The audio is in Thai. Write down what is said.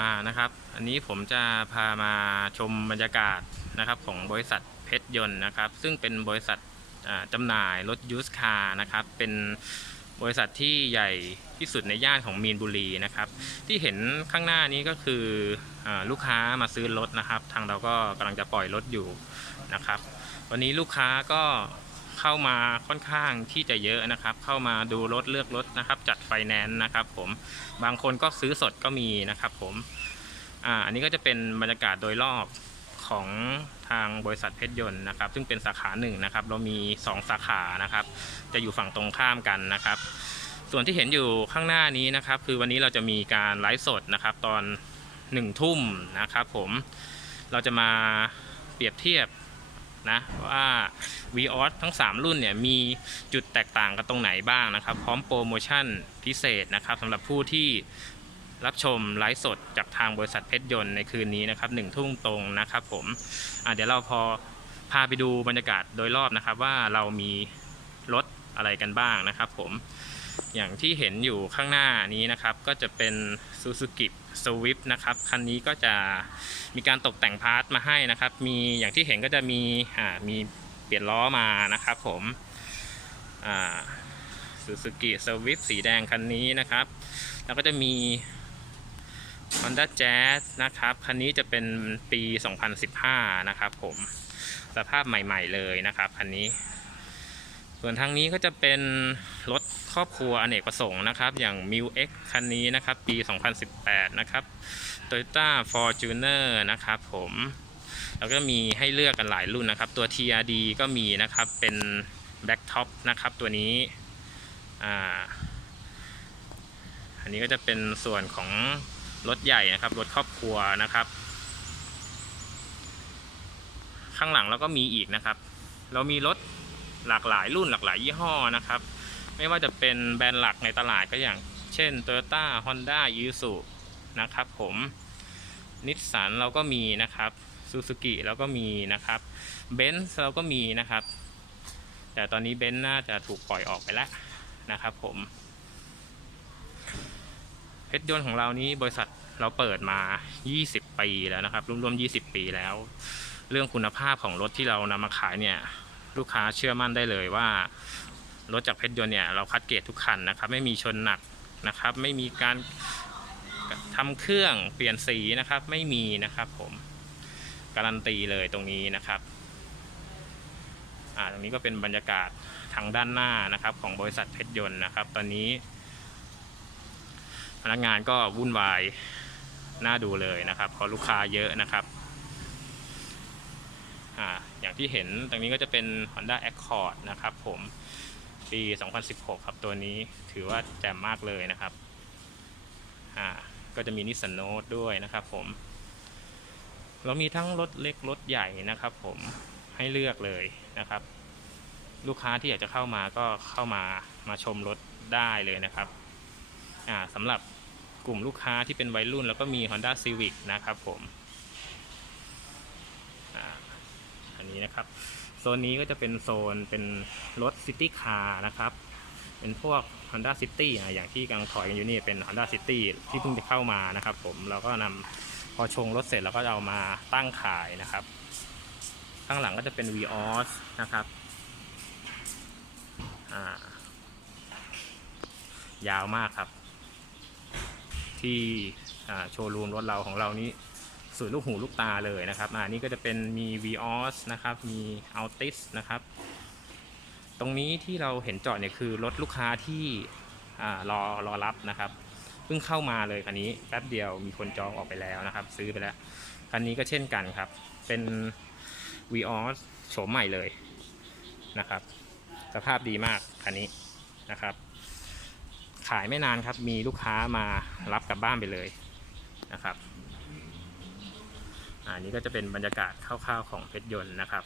อ่านะครับ อันนี้ผมจะพามาชมบรรยากาศนะครับของบริษัทเพชรยนต์นะครับ ซึ่งเป็นบริษัทจำหน่ายรถยูสคาร์นะครับ เป็นบริษัทที่ใหญ่ที่สุดในย่านของมีนบุรีนะครับ ที่เห็นข้างหน้านี้ก็คืออลูกค้ามาซื้อรถนะครับ ทางเราก็กำลังจะปล่อยรถอยู่นะครับ วันนี้ลูกค้าก็ เข้ามาค่อนข้างที่จะเยอะนะครับ เข้ามาดูรถเลือกรถนะครับ จัดไฟแนนซ์นะครับ ผมบางคนก็ซื้อสดก็มีนะครับ ผมอ่าอันนี้ก็จะเป็นบรรยากาศโดยรอบของทางบริษัทเพชรยนต์นะครับ ซึ่งเป็นสาขาหนึ่งนะครับ เรามี 2 สาขานะครับ จะอยู่ฝั่งตรงข้ามกันนะครับ ส่วนที่เห็นอยู่ข้างหน้านี้นะครับ คือวันนี้เราจะมีการไลฟ์สดนะครับ ตอนหนึ่งทุ่มนะครับ ผมเราจะมาเปรียบเทียบ นะว่า v ีออทั้ง 3 รุ่นเนี่ยมีจุดแตกต่างกันตรงไหนบ้างนะครับ พร้อมโปรโมชั่นพิเศษนะครับสำหรับผู้ที่รับชมไลฟ์สดจากทางบริษัทเพชรยนต์ในคืนนี้นะครับหนึ่งทุ่มตรงนะครับผมเดี๋ยวเราพอพาไปดูบรรยากาศโดยรอบนะครับว่าเรามีรถอะไรกันบ้างนะครับผม อย่างที่เห็นอยู่ข้างหน้านี้นะครับ ก็จะเป็น Suzuki Swift นะครับ คันนี้ก็จะมีการตกแต่งพาร์ทมาให้นะครับ มีอย่างที่เห็นก็จะมีอ่ามีเปลี่ยนล้อมานะครับผมอ่า Suzuki Swift สีแดงคันนี้นะครับ แล้วก็จะมี Honda Jazz นะครับ คันนี้จะเป็นปี 2015 นะครับผม สภาพใหม่ ๆ เลยนะครับ คันนี้ ส่วนทางนี้ก็จะเป็นรถครอบครัวอเนกประสงค์นะครับ อย่าง m i l X คันนี้นะครับ ปี 2018 นะครับ Toyota Fortuner นะครับผม แล้วก็มีให้เลือกกันหลายรุ่นนะครับ ตัว TRD ก็มีนะครับ เป็น Black Top นะครับตัวนี้ อ่า อันนี้ก็จะเป็นส่วนของรถใหญ่นะครับ รถครอบครัวนะครับ ข้างหลังเราก็มีอีกนะครับ เรามีรถ หลากหลายรุ่นหลากหลายยี่ห้อนะครับ ไม่ว่าจะเป็นแบรนด์หลักในตลาดก็อย่าง เช่น Toyota Honda i s u นะครับผมนิสสันเราก็มีนะครับซูซูกิเราก็มีนะครับเบนซ์เราก็มีนะครับ แต่ตอนนี้เบนซ์น่าจะถูกปล่อยออกไปแล้วนะครับผมเพชรยนต์ของเรานี้บริษัทเราเปิดมา 20 ปีแล้วนะครับรวมๆ 20 ปีแล้ว เรื่องคุณภาพของรถที่เรานำมาขายเนี่ย ลูกค้าเชื่อมั่นได้เลยว่ารถจากเพชรยนต์เนี่ยเราคัดเกรดทุกคันนะครับ ไม่มีชนหนักนะครับ ไม่มีการทำเครื่องเปลี่ยนสีนะครับ ไม่มีนะครับ ผมการันตีเลยตรงนี้นะครับอ่าตรงนี้ก็เป็นบรรยากาศทางด้านหน้านะครับ ของบริษัทเพชรยนต์นะครับ ตอนนี้ พนักงานก็วุ่นวายน่าดูเลยนะครับเพราะลูกค้าเยอะนะครับ อ่าอย่างที่เห็นตรงนี้ก็จะเป็น Honda Accord นะครับผมปี 2016 ครับตัวนี้ถือว่าแจ่มมากเลยนะครับอ่าก็จะมี Nissan Note ด้วยนะครับผม เรามีทั้งรถเล็กรถใหญ่นะครับผมให้เลือกเลยนะครับ ลูกค้าที่อยากจะเข้ามาก็เข้ามามาชมรถได้เลยนะครับอ่าสำหรับกลุ่มลูกค้าที่เป็นวัยรุ่น แล้วก็มี Honda Civic นะครับผมอ่า อั นี้นะครับ โซนนี้ก็จะเป็นโซนเป็นรถซิตี้คาร์นะครับ เป็นพวก Honda City อะอย่างที่กำลังถอยกันอยู่นี่เป็น Honda City ที่เพิ่งจะเข้ามานะครับ ผมเราก็นำพอชงรถเสร็จเราก็จะเอามาตั้งขายนะครับ ข้างหลังก็จะเป็น Vios นะครับายาวมากครับ ที่โชว์รูมรถเราของเรานี้ สุดลูกหูลูกตาเลยนะครับอ่านี่ก็จะเป็นมี Vios นะครับ มี Altis นะครับ ตรงนี้ที่เราเห็นจอดเนี่ยคือรถลูกค้าที่รอรอรับนะครับเพิ่งเข้ามาเลยคันนี้แป๊บเดียวมีคนจองออกไปแล้วนะครับ ซื้อไปแล้วคันนี้ก็เช่นกันครับ เป็น Vios โฉมใหม่เลยนะครับ สภาพดีมากคันนี้นะครับ ขายไม่นานครับมีลูกค้ามารับกลับบ้านไปเลยนะครับ นี้ก็จะเป็นบรรยากาศคร่าวๆของเพชรยนต์นะครับ